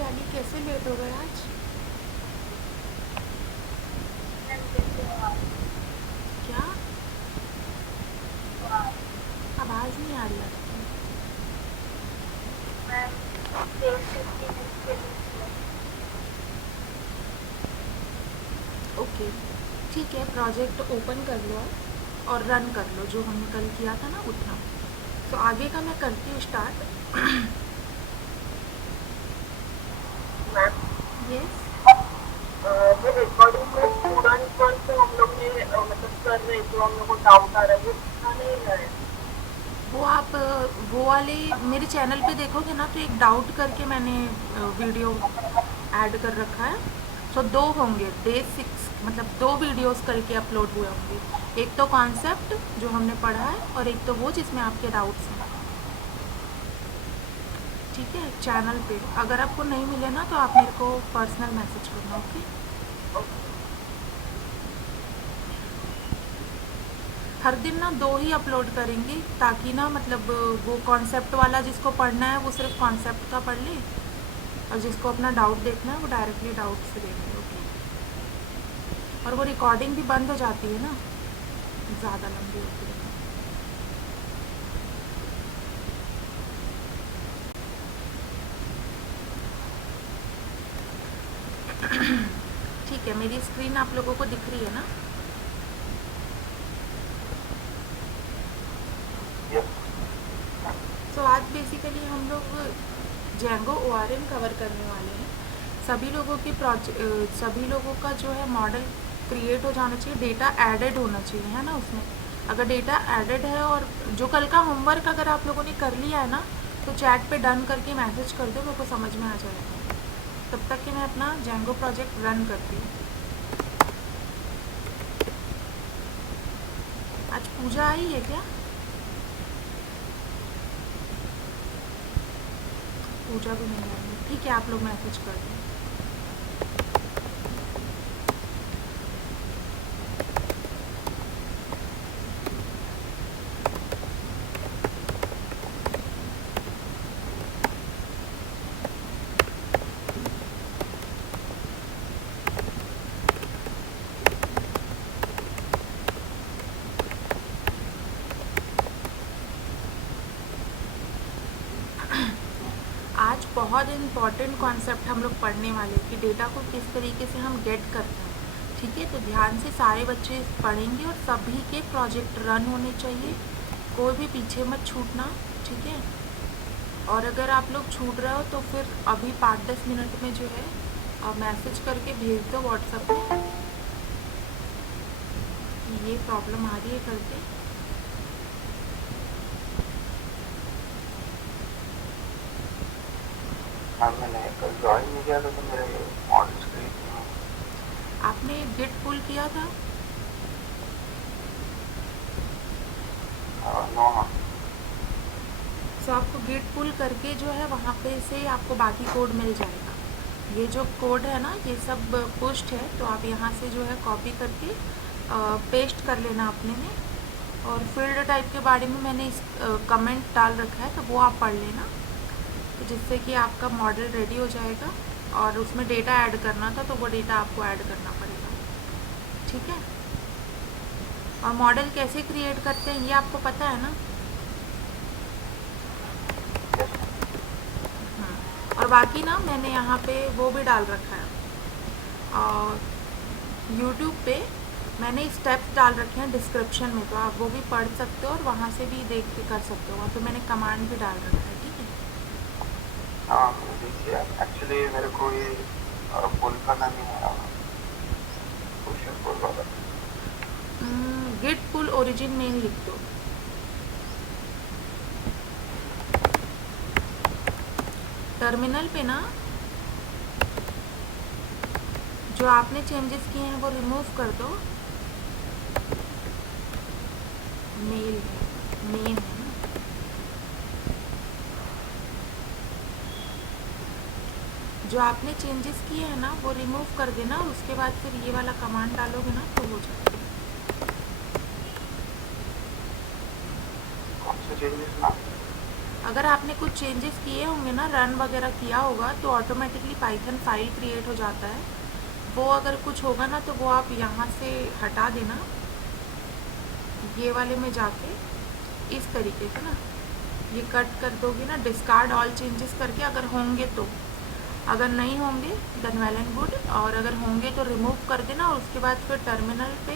वैशाली, कैसे लेट हो गए आज? क्या? आवाज़ नहीं आ रही आपकी। ओके, ठीक है। प्रोजेक्ट ओपन कर लो आप और रन कर लो, जो हमने कल किया था ना उतना। तो आगे का मैं करती हूँ स्टार्ट। यस। जो रिकॉर्डिंग में स्टूडेंट पर से हम लोग ने मतलब कर रहे जो हम लोग को डाउट आ रहा है वो दिखा नहीं रहा है। वो आप वो वाले मेरे चैनल पे देखोगे ना, तो एक डाउट करके मैंने वीडियो ऐड कर रखा है। तो दो होंगे, डे 6, मतलब दो वीडियोस करके अपलोड हुए होंगे। एक तो कॉन्सेप्ट जो हमने पढ़ा है, और एक तो वो जिसमें आपके डाउट्स हैं। ठीक है, चैनल पे अगर आपको नहीं मिले ना, तो आप मेरे को पर्सनल मैसेज करना। ओके। हर दिन ना दो ही अपलोड करेंगे, ताकि ना मतलब वो कॉन्सेप्ट वाला जिसको पढ़ना है वो सिर्फ कॉन्सेप्ट का पढ़ ले, और जिसको अपना डाउट देखना है वो डायरेक्टली डाउट से देख ले। ओके। और वो रिकॉर्डिंग भी बंद हो जाती है ना, ज़्यादा लंबी होती है। ठीक है, मेरी स्क्रीन आप लोगों को दिख रही है ना? तो आज बेसिकली हम लोग जेंगो ORM कवर करने वाले हैं। सभी लोगों का जो है मॉडल क्रिएट हो जाना चाहिए, डेटा एडेड होना चाहिए, है ना उसमें। अगर डेटा एडेड है, और जो कल का होमवर्क अगर आप लोगों ने कर लिया है ना, तो चैट पे डन करके मैसेज कर दो, मेरे को समझ में आ जाएगा। तब तक कि मैं अपना जेंगो प्रोजेक्ट रन करती हूँ। आज पूजा आई है क्या? पूजा भी नहीं आई है, ठीक है, आप लोग मैसेज कर दो। आज बहुत इम्पॉर्टेंट कॉन्सेप्ट हम लोग पढ़ने वाले कि डेटा को किस तरीके से हम गेट करते हैं। ठीक है, तो ध्यान से सारे बच्चे पढ़ेंगे, और सभी के प्रोजेक्ट रन होने चाहिए, कोई भी पीछे मत छूटना। ठीक है, और अगर आप लोग छूट रहे हो तो फिर अभी 5-10 मिनट में जो है मैसेज करके भेज दो व्हाट्सएप में कि ये प्रॉब्लम आ रही है करके। हाँ, मैंने कल ज्वाइन नहीं किया था तो मेरे मॉडल स्क्रीन आपने गिट पुल किया था? नो। हाँ, सो आपको गिट पुल करके जो है वहाँ पे से आपको बाकी कोड मिल जाएगा। ये जो कोड है ना, ये सब पुश्ड है, तो आप यहाँ से जो है कॉपी करके पेस्ट कर लेना अपने में। और फील्ड टाइप के बारे में मैंने इस कमेंट डाल रखा है, तो वो आप पढ़ लेना, तो जिससे कि आपका मॉडल रेडी हो जाएगा। और उसमें डेटा ऐड करना था, तो वो डेटा आपको ऐड करना पड़ेगा। ठीक है, और मॉडल कैसे क्रिएट करते हैं ये आपको पता है ना? और बाकी ना मैंने यहाँ पे वो भी डाल रखा है, और यूट्यूब पे मैंने स्टेप्स डाल रखे हैं डिस्क्रिप्शन में, तो आप वो भी पढ़ सकते हो और वहाँ से भी देख के कर सकते हो। वहाँ पे मैंने कमांड भी डाल रखा है। ठीक हाँ, देखिए एक्चुअली मेरे को ये पुल करना नहीं आ रहा, क्वेश्चन पुल वाला। है, गिट पुल ओरिजिन में ही लिख दो। टर्मिनल पे ना जो आपने चेंजेस किए हैं वो रिमूव कर दो। मेल है, मेन है ना। जो आपने चेंजेस किए हैं ना वो रिमूव कर देना, और उसके बाद फिर ये वाला कमांड डालोगे ना तो हो जाएगा। कौन से चेंजेस ना? अगर आपने कुछ चेंजेस किए होंगे ना, रन वगैरह किया होगा, तो ऑटोमेटिकली पाइथन फाइल क्रिएट हो जाता है। वो अगर कुछ होगा ना तो वो आप यहाँ से हटा देना, ये वाले में जाके इस तरीके से ना ये कट कर दोगे ना, डिस्कार्ड ऑल चेंजेस करके, अगर होंगे तो। अगर नहीं होंगे देन वेल एंड गुड, और अगर होंगे तो रिमूव कर देना, और उसके बाद फिर टर्मिनल पे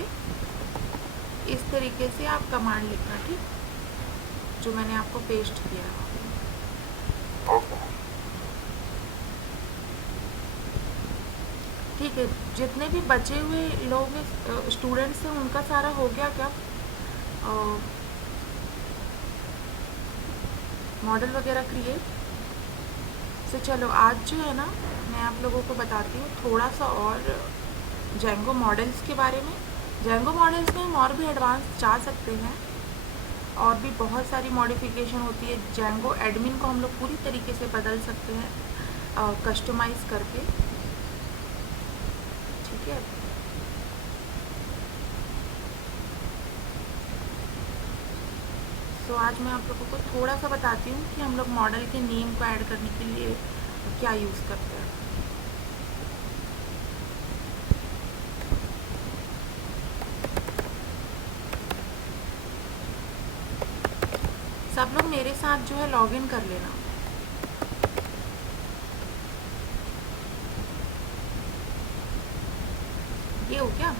इस तरीके से आप कमांड लिखना, ठीक, जो मैंने आपको पेस्ट किया है। ओके। ठीक है, जितने भी बचे हुए लोग स्टूडेंट्स हैं उनका सारा हो गया क्या, मॉडल वगैरह क्रिएट। तो चलो आज जो है ना मैं आप लोगों को बताती हूँ थोड़ा सा और जेंगो मॉडल्स के बारे में। जेंगो मॉडल्स में हम और भी एडवांस जा सकते हैं, और भी बहुत सारी मॉडिफिकेशन होती है। जेंगो एडमिन को हम लोग पूरी तरीके से बदल सकते हैं कस्टमाइज़ करके, ठीक है। तो आज मैं आप लोगों को थोड़ा सा बताती हूँ कि हम लोग मॉडल के नेम को ऐड करने के लिए क्या यूज़ करते हैं। सब लोग मेरे साथ जो है लॉगिन कर लेना। ये हो क्या,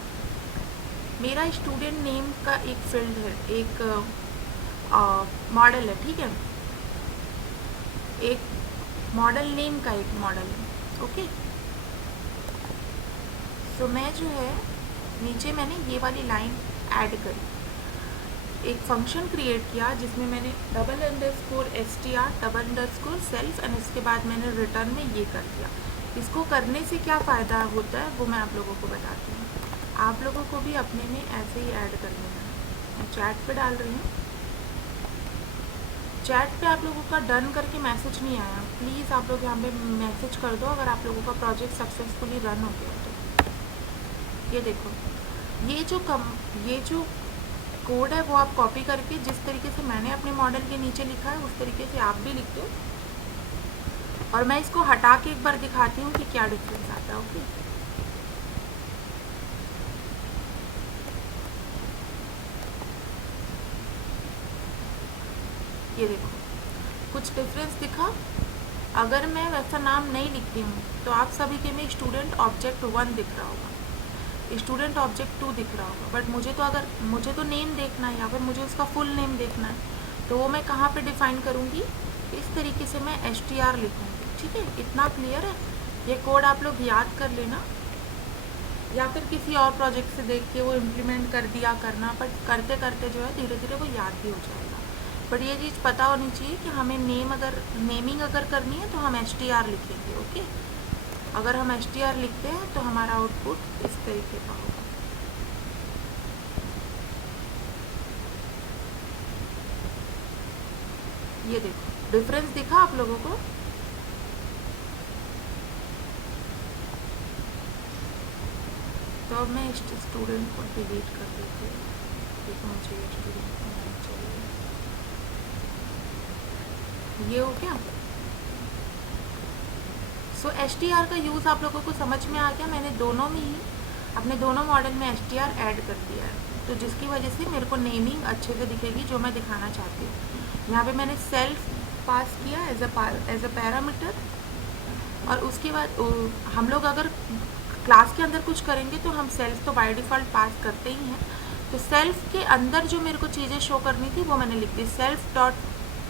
मेरा स्टूडेंट नेम का एक फील्ड है, एक मॉडल है, ठीक है, एक मॉडल नेम का एक मॉडल है, ओके। सो मैं जो है नीचे मैंने ये वाली लाइन ऐड करी, एक फंक्शन क्रिएट किया जिसमें मैंने $_str $_self एंड उसके बाद मैंने रिटर्न में ये कर दिया। इसको करने से क्या फ़ायदा होता है वो मैं आप लोगों को बताती हूँ। आप लोगों को भी अपने में ऐसे ही ऐड कर लेना है। मैं चैट पे डाल रही हूँ, चैट पे आप लोगों का डन करके मैसेज नहीं आया, प्लीज़ आप लोग यहाँ पे मैसेज कर दो अगर आप लोगों का प्रोजेक्ट सक्सेसफुली रन हो गया तो। ये देखो, ये जो कोड है वो आप कॉपी करके जिस तरीके से मैंने अपने मॉडल के नीचे लिखा है उस तरीके से आप भी लिख दो, और मैं इसको हटा के एक बार दिखाती हूँ कि क्या डिफरेंस आता है, ओके। ये देखो कुछ डिफरेंस दिखा। अगर मैं वैसा नाम नहीं लिखती हूँ तो आप सभी के में स्टूडेंट ऑब्जेक्ट 1 दिख रहा होगा, स्टूडेंट ऑब्जेक्ट 2 दिख रहा होगा, बट मुझे तो नेम देखना है या फिर मुझे उसका फुल नेम देखना है, तो वो मैं कहाँ पे डिफ़ाइन करूँगी, इस तरीके से मैं str लिखूँगी, ठीक है। इतना क्लियर है, ये कोड आप लोग याद कर लेना, या फिर किसी और प्रोजेक्ट से देख के वो इम्प्लीमेंट कर दिया करना, बट करते करते जो है धीरे धीरे वो याद भी हो जाएगा। बट ये चीज़ पता होनी चाहिए कि हमें नेमिंग अगर करनी है तो हम str लिखेंगे, ओके। अगर हम str लिखते हैं तो हमारा आउटपुट इस तरीके का होगा। ये देखो डिफरेंस दिखा आप लोगों को। तो अब मैं स्टूडेंट को डिलीट कर देती हूँ क्योंकि मुझे ये स्टूडेंट को नहीं चाहिए। ये हो क्या, सो str का यूज़ आप लोगों को समझ में आ गया। मैंने दोनों में ही अपने दोनों मॉडल में str ऐड कर दिया है, तो जिसकी वजह से मेरे को नेमिंग अच्छे से दिखेगी जो मैं दिखाना चाहती हूँ। यहाँ पे मैंने सेल्फ पास किया एज अ पैरामीटर, और उसके बाद हम लोग अगर क्लास के अंदर कुछ करेंगे तो हम सेल्फ तो बाय डिफ़ॉल्ट पास करते ही हैं। तो सेल्फ के अंदर जो मेरे को चीज़ें शो करनी थी वो मैंने लिख दी, सेल्फ डॉट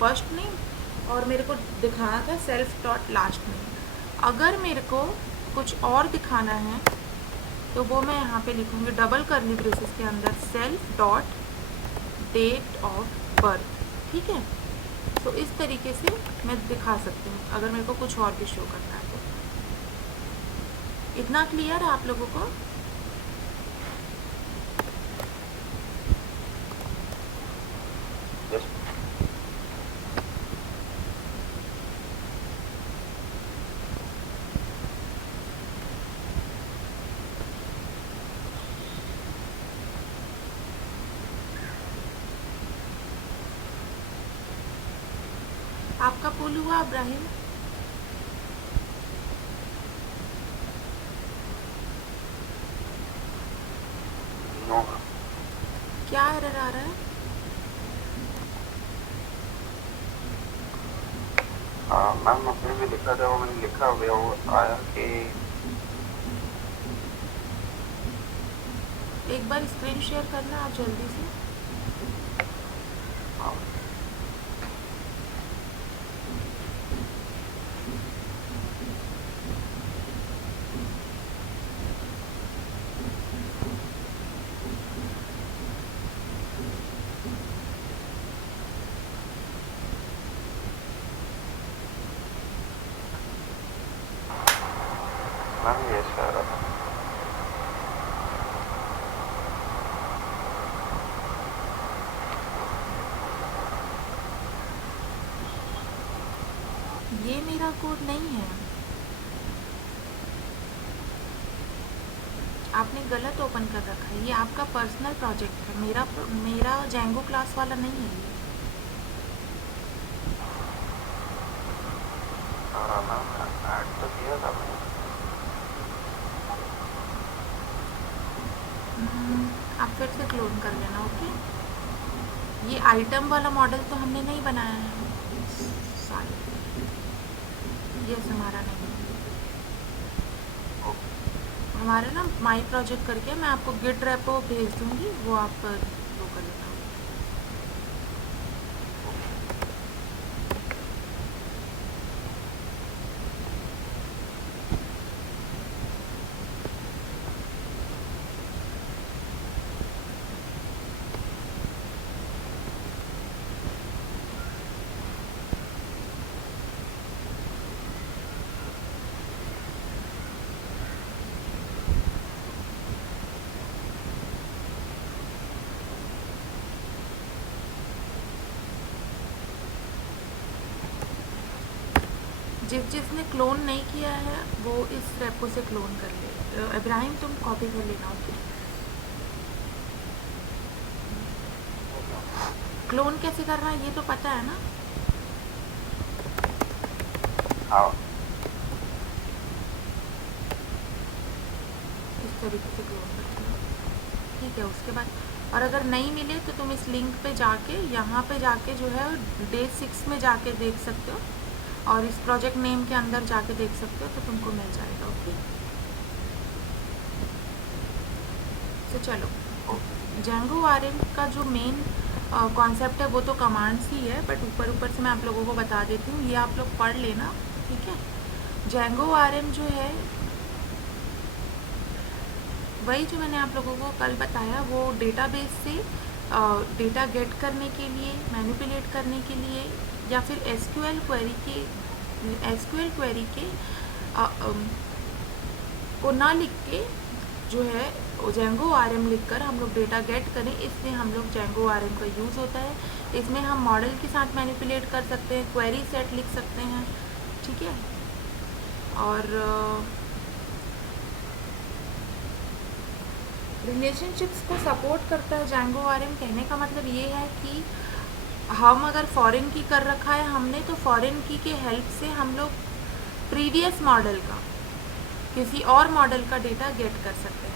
फर्स्ट नेम, और मेरे को दिखाना था सेल्फ डॉट लास्ट नेम। अगर मेरे को कुछ और दिखाना है तो वो मैं यहाँ पे लिखूँगी डबल कर्ली ब्रेसेस के अंदर self dot date of birth, ठीक है। तो इस तरीके से मैं दिखा सकती हूँ अगर मेरे को कुछ और भी शो करना है तो। इतना क्लियर है आप लोगों को? Yes. आपका पुल हुआ इब्राहिम? No ma'am. क्या एरर आ रहा है? मैम अपने भी लिखा था, वो मैंने लिखा हुआ वो आया कि एक बार स्क्रीन शेयर करना आप जल्दी से। हाँ, मैम ये आ रहा था। ये मेरा कोड नहीं है, आपने गलत ओपन कर रखा है। ये आपका पर्सनल प्रोजेक्ट है, मेरा जेंगो क्लास वाला नहीं है ये। मैम ऐड तो किया था मैंने। आप फिर से क्लोन कर लेना, ओके। ये आइटम वाला मॉडल तो हमने नहीं बनाया है सारे, ये हमारा नहीं है। हमारे ना माई प्रोजेक्ट करके मैं आपको गिट रेपो भेज दूँगी, वो आप वो कर लेना। जिसने क्लोन नहीं किया है वो इस रेपो से क्लोन कर ले। इब्राहिम तुम कॉपी कर लेना, ओके। क्लोन कैसे करना है ये तो पता है ना? हाँ इस तरीके से क्लोन करते हो, ठीक है। उसके बाद और अगर नहीं मिले तो तुम इस लिंक पे जाके यहाँ पे जाके जो है डे 6 में जाके देख सकते हो, और इस प्रोजेक्ट नेम के अंदर जाके देख सकते हो, तो तुमको मिल जाएगा, ओके। तो चलो, जेंगो आरएम का जो मेन कॉन्सेप्ट है वो तो कमांड्स ही है, बट ऊपर ऊपर से मैं आप लोगों को बता देती हूँ, ये आप लोग पढ़ लेना, ठीक है। जेंगो आरएम जो है वही जो मैंने आप लोगों को कल बताया, वो डेटाबेस से डेटा गेट करने के लिए, मैनिपुलेट करने के लिए, या फिर एसक्यूएल क्वेरी के को ना लिख के जो है जेंगो आरएम लिखकर हम लोग डेटा गेट करें, इसलिए हम लोग जेंगो आरएम का यूज़ होता है। इसमें हम मॉडल के साथ मैनिपुलेट कर सकते हैं, क्वेरी सेट लिख सकते हैं, ठीक है। और रिलेशनशिप्स को सपोर्ट करता है जेंगो आरएम। कहने का मतलब ये है कि हम अगर फॉरेन की कर रखा है हमने, तो फॉरेन की के हेल्प से हम लोग प्रीवियस मॉडल का, किसी और मॉडल का डेटा गेट कर सकते हैं।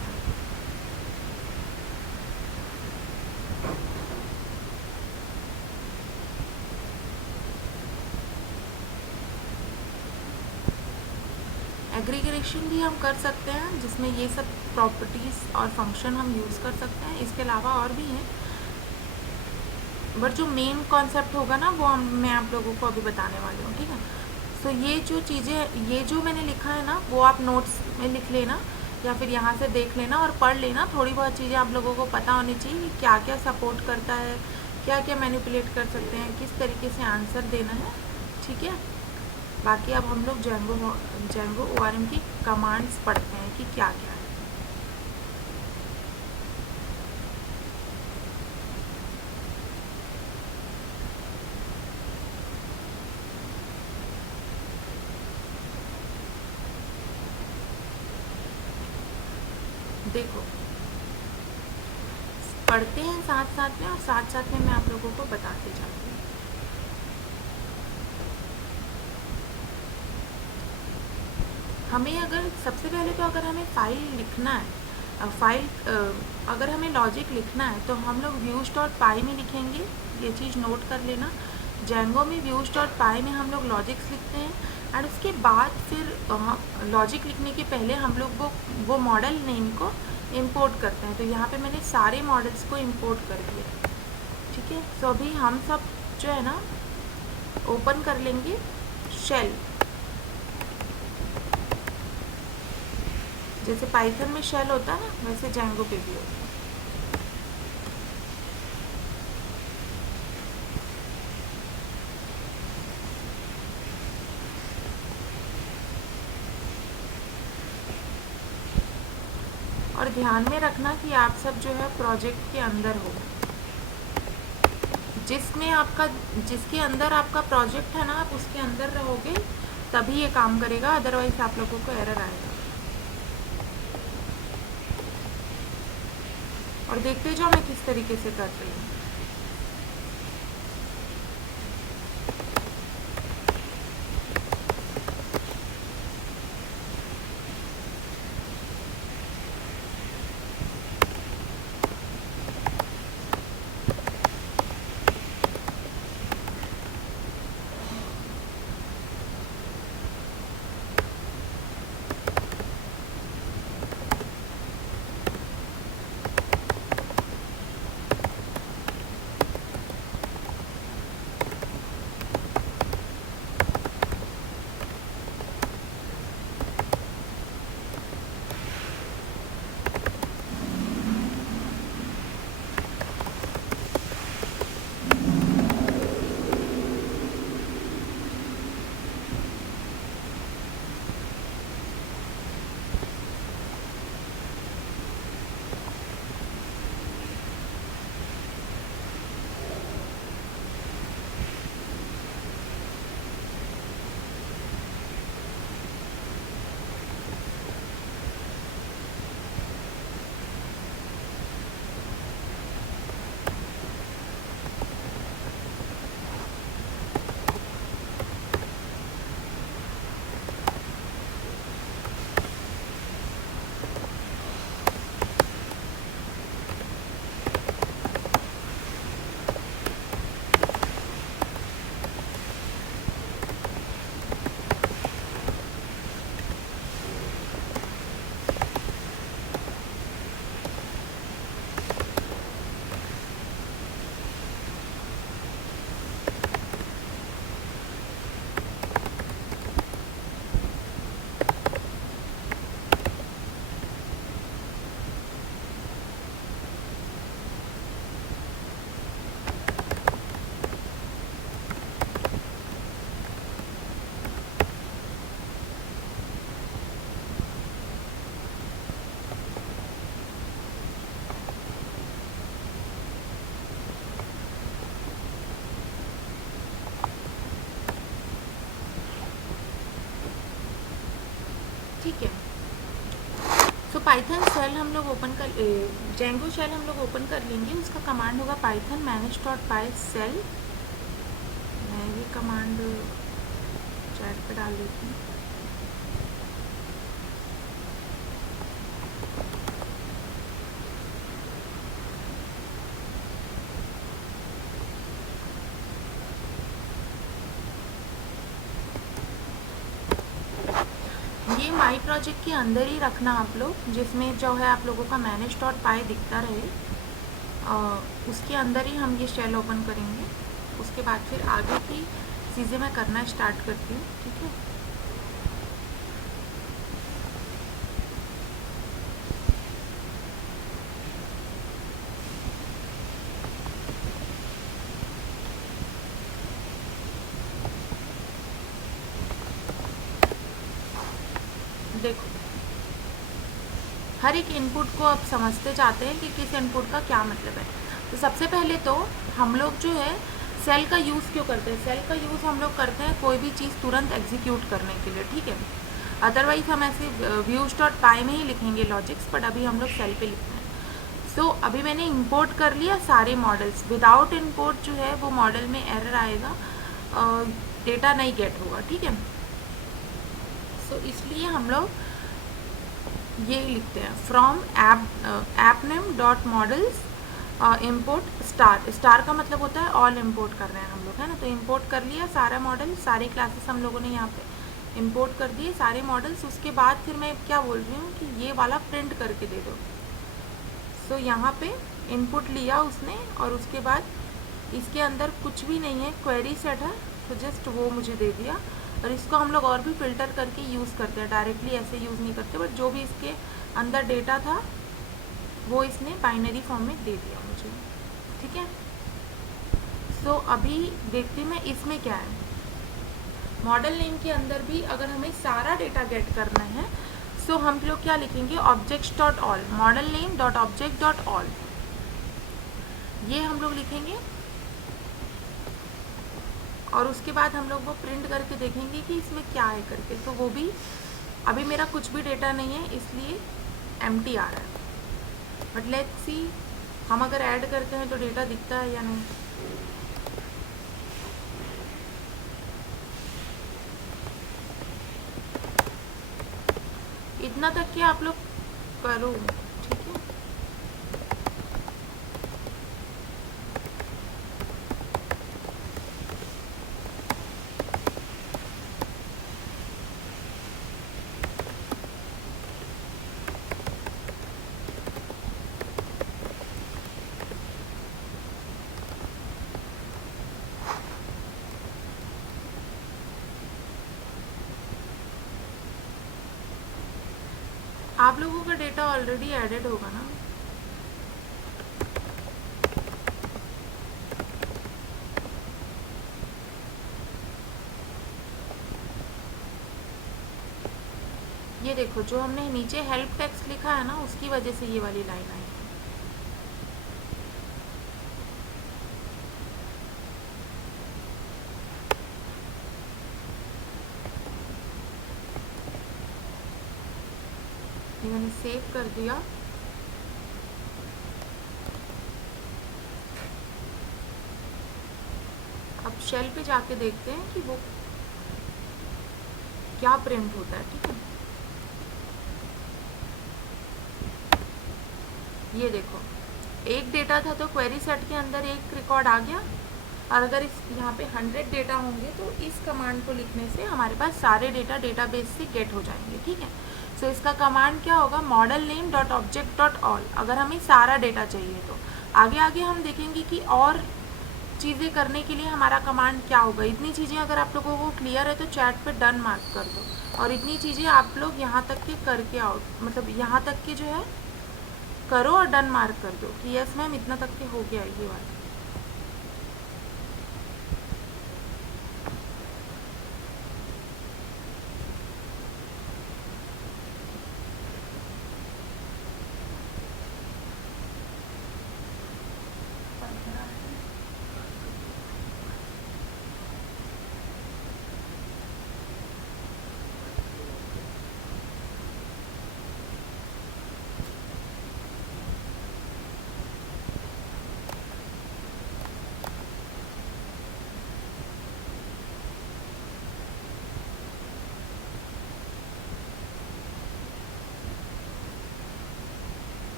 एग्रीगेशन भी हम कर सकते हैं, जिसमें ये सब प्रॉपर्टीज़ और फंक्शन हम यूज़ कर सकते हैं। इसके अलावा और भी हैं, बट जो मेन कॉन्सेप्ट होगा ना वो मैं आप लोगों को अभी बताने वाली हूँ, ठीक है। सो ये जो चीज़ें, ये जो मैंने लिखा है ना, वो आप नोट्स में लिख लेना या फिर यहाँ से देख लेना और पढ़ लेना। थोड़ी बहुत चीज़ें आप लोगों को पता होनी चाहिए कि क्या क्या सपोर्ट करता है, क्या क्या मैनिपुलेट कर सकते हैं, किस तरीके से आंसर देना है, ठीक है। बाकी अब हम लोग जेंगो ओआरएम की कमांड्स पढ़ते हैं कि क्या क्या है। देखो, पढ़ते हैं साथ साथ में, और साथ साथ में मैं आप लोगों को बताते जाती हूँ। हमें अगर सबसे पहले तो अगर हमें फाइल लिखना है, अगर हमें लॉजिक लिखना है तो हम लोग व्यूज डॉट पाई में लिखेंगे, ये चीज़ नोट कर लेना। जेंगो में व्यूज डॉट पाई में हम लोग लॉजिक्स लिखते हैं, एंड उसके बाद फिर लॉजिक लिखने के पहले हम लोग वो मॉडल नेम को इंपोर्ट करते हैं। तो यहाँ पे मैंने सारे मॉडल्स को इंपोर्ट कर दिया, ठीक है। तो अभी हम सब जो है ना ओपन कर लेंगे शेल, जैसे पाइथन में शेल होता है ना, वैसे जेंगो पे भी होता है। और ध्यान में रखना कि आप सब जो है प्रोजेक्ट के अंदर हो, जिसके अंदर आपका प्रोजेक्ट है ना, आप उसके अंदर रहोगे तभी ये काम करेगा, अदरवाइज आप लोगों को एरर आएगा। और देखते जाओ मैं किस तरीके से कर रही हूँ। ठीक है। सो पाइथन शेल हम लोग ओपन कर, जेंगो शेल हम लोग ओपन कर लेंगे। उसका कमांड होगा पाइथन मैनेज डॉट पाई शेल। मैं ये कमांड चैट पे डाल देती हूँ। ये माई प्रोजेक्ट के अंदर ही रखना आप लोग, जिसमें जो है आप लोगों का मैनेज डॉट पाई दिखता रहे, उसके अंदर ही हम ये शेल ओपन करेंगे। उसके बाद फिर आगे की चीज़ें मैं करना स्टार्ट करती हूँ, ठीक है। देखो, हर एक इनपुट को आप समझते जाते हैं कि किस इनपुट का क्या मतलब है। तो सबसे पहले तो हम लोग जो है सेल का यूज़ क्यों करते हैं? सेल का यूज़ हम लोग करते हैं कोई भी चीज़ तुरंत एग्जीक्यूट करने के लिए, ठीक है। अदरवाइज हम ऐसे व्यूज डॉट पाई में ही लिखेंगे लॉजिक्स, बट अभी हम लोग सेल पे लिखते हैं। सो अभी मैंने इंपोर्ट कर लिया सारे मॉडल्स। विदाउट इंपोर्ट जो है वो मॉडल में एरर आएगा, डेटा नहीं गेट होगा, ठीक है। सो इसलिए हम लोग ये लिखते हैं from app name dot models import star. Star का मतलब होता है ऑल इम्पोर्ट कर रहे हैं हम लोग, है ना। तो इम्पोर्ट कर लिया सारा मॉडल, सारी क्लासेस हम लोगों ने यहाँ पे इम्पोर्ट कर दिए सारे मॉडल्स। उसके बाद फिर मैं क्या बोल रही हूँ कि ये वाला प्रिंट करके दे दो। सो यहाँ पे इनपुट लिया उसने और उसके बाद इसके अंदर कुछ भी नहीं है, क्वेरी सेट है, तो जस्ट वो मुझे दे दिया। और इसको हम लोग और भी फ़िल्टर करके यूज़ करते हैं, डायरेक्टली ऐसे यूज़ नहीं करते, बट जो भी इसके अंदर डेटा था वो इसने बाइनरी फॉर्म में दे दिया मुझे, ठीक है। सो अभी देखती मैं इसमें क्या है। मॉडल नेम के अंदर भी अगर हमें सारा डेटा गेट करना है सो हम लोग क्या लिखेंगे, objects dot all, model name dot object dot all, ये हम लोग लिखेंगे। और उसके बाद हम लोग वो प्रिंट करके देखेंगे कि इसमें क्या है करके। तो वो भी अभी मेरा कुछ भी डेटा नहीं है इसलिए एम्प्टी आ रहा है, बट लेट्स सी हम अगर ऐड करते हैं तो डेटा दिखता है या नहीं। इतना तक कि आप लोग करो, ठीक है। आप लोगों का डेटा ऑलरेडी एडेड होगा ना। ये देखो जो हमने नीचे हेल्प टेक्स्ट लिखा है ना उसकी वजह से ये वाली लाइन आई है। ये मैंने सेव कर दिया। अब शेल पे जाके देखते हैं कि वो क्या प्रिंट होता है, ठीक है। ये देखो एक डेटा था तो क्वेरी सेट के अंदर एक रिकॉर्ड आ गया, और अगर इस यहाँ पे 100 डेटा होंगे तो इस कमांड को लिखने से हमारे पास सारे डेटा डेटाबेस से गेट हो जाएंगे, ठीक है। सो इसका कमांड क्या होगा, model name dot object dot all, अगर हमें सारा डेटा चाहिए तो। आगे आगे हम देखेंगे कि और चीज़ें करने के लिए हमारा कमांड क्या होगा। इतनी चीज़ें अगर आप लोगों को क्लियर है तो चैट पे डन मार्क कर दो, और इतनी चीज़ें आप लोग यहाँ तक के करके आओ, मतलब यहाँ तक के जो है करो और डन मार्क कर दो कि यस मैम इतना तक के हो गया ये वाला।